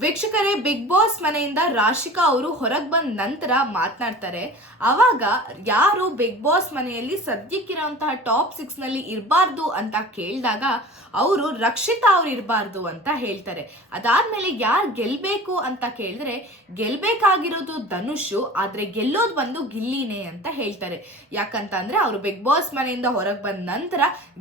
ವೀಕ್ಷಕರೇ, big boss ಮನೆಯಿಂದ ರಾಶಿಕಾ ಅವರು ಹೊರಗೆ ಬಂದ ನಂತರ ಮಾತನಾಡ್ತಾರೆ. ಅವಾಗ ಯಾರು ಬಿಗ್ ಬಾಸ್ ಮನೆಯಲ್ಲಿ ಸದ್ಯಕ್ಕಿರುವಂತಹ ಟಾಪ್ 6 ನಲ್ಲಿ ಇರಬಾರ್ದು ಅಂತ ಕೇಳಿದಾಗ ಅವರು ರಕ್ಷಿತಾ ಅವ್ರು ಇರಬಾರ್ದು ಅಂತ ಹೇಳ್ತಾರೆ. ಅದಾದ್ಮೇಲೆ ಯಾರು ಗೆಲ್ಬೇಕು ಅಂತ ಕೇಳಿದ್ರೆ ಗೆಲ್ಬೇಕಾಗಿರೋದು ಧನುಷ್, ಆದ್ರೆ ಗೆಲ್ಲೋದು ಬಂದು ಗಿಲ್ಲಿನೇ ಅಂತ ಹೇಳ್ತಾರೆ. ಯಾಕಂತಂದ್ರೆ ಅವರು ಬಿಗ್ ಬಾಸ್ ಮನೆಯಿಂದ ಹೊರಗೆ ಬಂದ ನಂತರ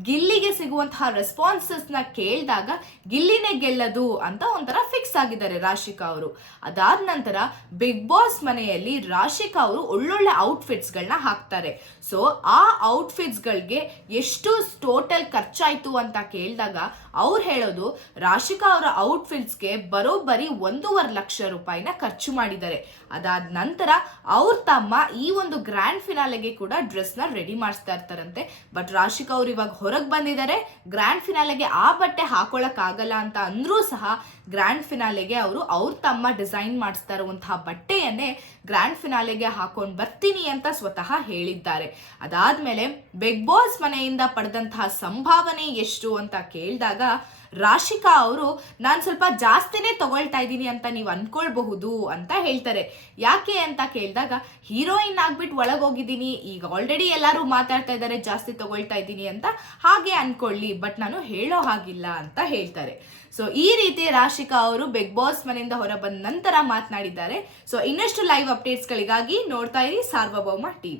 ಗಿಲ್ಲಿಗೆ ಸಿಗುವಂತಹ ರೆಸ್ಪಾನ್ಸಸ್ ನ ಕೇಳಿದಾಗ ಗಿಲ್ಲಿನೇ ಗೆಲ್ಲದು ಅಂತ ಒಂಥರ ಫಿಕ್ಸ್ ಆಗಿದ್ದಾರೆ ರಾಶಿಕಾ ಅವರು. ಅದಾದ ನಂತರ ಬಿಗ್ ಬಾಸ್ ಮನೆಯಲ್ಲಿ ರಾಶಿಕಾ ಅವರು ಒಳ್ಳೊಳ್ಳೆ ಔಟ್ಫಿಟ್ಸ್ ಗಳನ್ನ ಹಾಕ್ತಾರೆ. ಸೊ ಆ ಔಟ್ಫಿಟ್ಸ್ ಗಳಿಗೆ ಎಷ್ಟು ಟೋಟಲ್ ಖರ್ಚಾಯ್ತು ಅಂತ ಕೇಳಿದಾಗ ಅವ್ರು ಹೇಳೋದು ರಾಶಿಕಾ ಅವರ ಔಟ್ಫಿಟ್ಸ್ಗೆ ಬರೋಬ್ಬರಿ 1.5 ಲಕ್ಷ ರೂಪಾಯಿನ ಖರ್ಚು ಮಾಡಿದ್ದಾರೆ. ಅದಾದ ನಂತರ ಅವ್ರ ತಮ್ಮ ಈ ಒಂದು ಗ್ರ್ಯಾಂಡ್ ಫಿನಾಲೆಗೆ ಕೂಡ ಡ್ರೆಸ್ ನ ರೆಡಿ ಮಾಡಿಸ್ತಾ ಇರ್ತಾರಂತೆ. ಬಟ್ ರಾಶಿಕಾ ಅವ್ರು ಇವಾಗ ಹೊರಗೆ ಬಂದಿದ್ದಾರೆ. ಗ್ರ್ಯಾಂಡ್ ಫಿನಾಲೆಗೆ ಆ ಬಟ್ಟೆ ಹಾಕೊಳಕ್ ಆಗಲ್ಲ ಅಂತ ಅಂದ್ರೂ ಸಹ ಗ್ರ್ಯಾಂಡ್ ಫಿನಾಲೆಗೆ ಅವರು ಅವ್ರ ತಮ್ಮ ಡಿಸೈನ್ ಮಾಡಿಸ್ತಾ ಇರುವಂತಹ ಬಟ್ಟೆಯನ್ನೇ ಗ್ರ್ಯಾಂಡ್ ಫಿನಾಲೆಗೆ ಹಾಕೊಂಡು ಬರ್ತೀನಿ ಅಂತ ಸ್ವತಃ ಹೇಳಿದ್ದಾರೆ. ಅದಾದ್ಮೇಲೆ ಬಿಗ್ ಬಾಸ್ ಮನೆಯಿಂದ ಪಡೆದಂತಹ ಸಂಭಾವನೆ ಎಷ್ಟು ಅಂತ ಕೇಳಿದಾಗ ರಾಶಿಕಾ ಅವರು ನಾನು ಸ್ವಲ್ಪ ಜಾಸ್ತಿನೇ ತಗೊಳ್ತಾ ಇದ್ದೀನಿ ಅಂತ ನೀವು ಅನ್ಕೊಳ್ಬಹುದು ಅಂತ ಹೇಳ್ತಾರೆ. ಯಾಕೆ ಅಂತ ಕೇಳಿದಾಗ ಹೀರೋಯಿನ್ ಆಗ್ಬಿಟ್ಟು ಒಳಗೋಗಿದ್ದೀನಿ, ಈಗ ಆಲ್ರೆಡಿ ಎಲ್ಲರೂ ಮಾತಾಡ್ತಾ ಇದ್ದಾರೆ ಜಾಸ್ತಿ ತಗೊಳ್ತಾ ಇದ್ದೀನಿ ಅಂತ, ಹಾಗೆ ಅನ್ಕೊಳ್ಳಿ, ಬಟ್ ನಾನು ಹೇಳೋ ಹಾಗಿಲ್ಲ ಅಂತ ಹೇಳ್ತಾರೆ. ಸೊ ಈ ರೀತಿ ರಾಶಿಕಾ ಅವರು ಬಿಗ್ ಬಾಸ್ ಮನೆಯಿಂದ ಹೊರ ಬಂದ ನಂತರ ಮಾತನಾಡಿದ್ದಾರೆ. ಸೊ ಇನ್ನಷ್ಟು ಲೈವ್ ಅಪ್ಡೇಟ್ಸ್ಗಳಿಗಾಗಿ ನೋಡ್ತಾ ಇರಿ ಸಾರ್ವಭೌಮ ಟಿವಿ.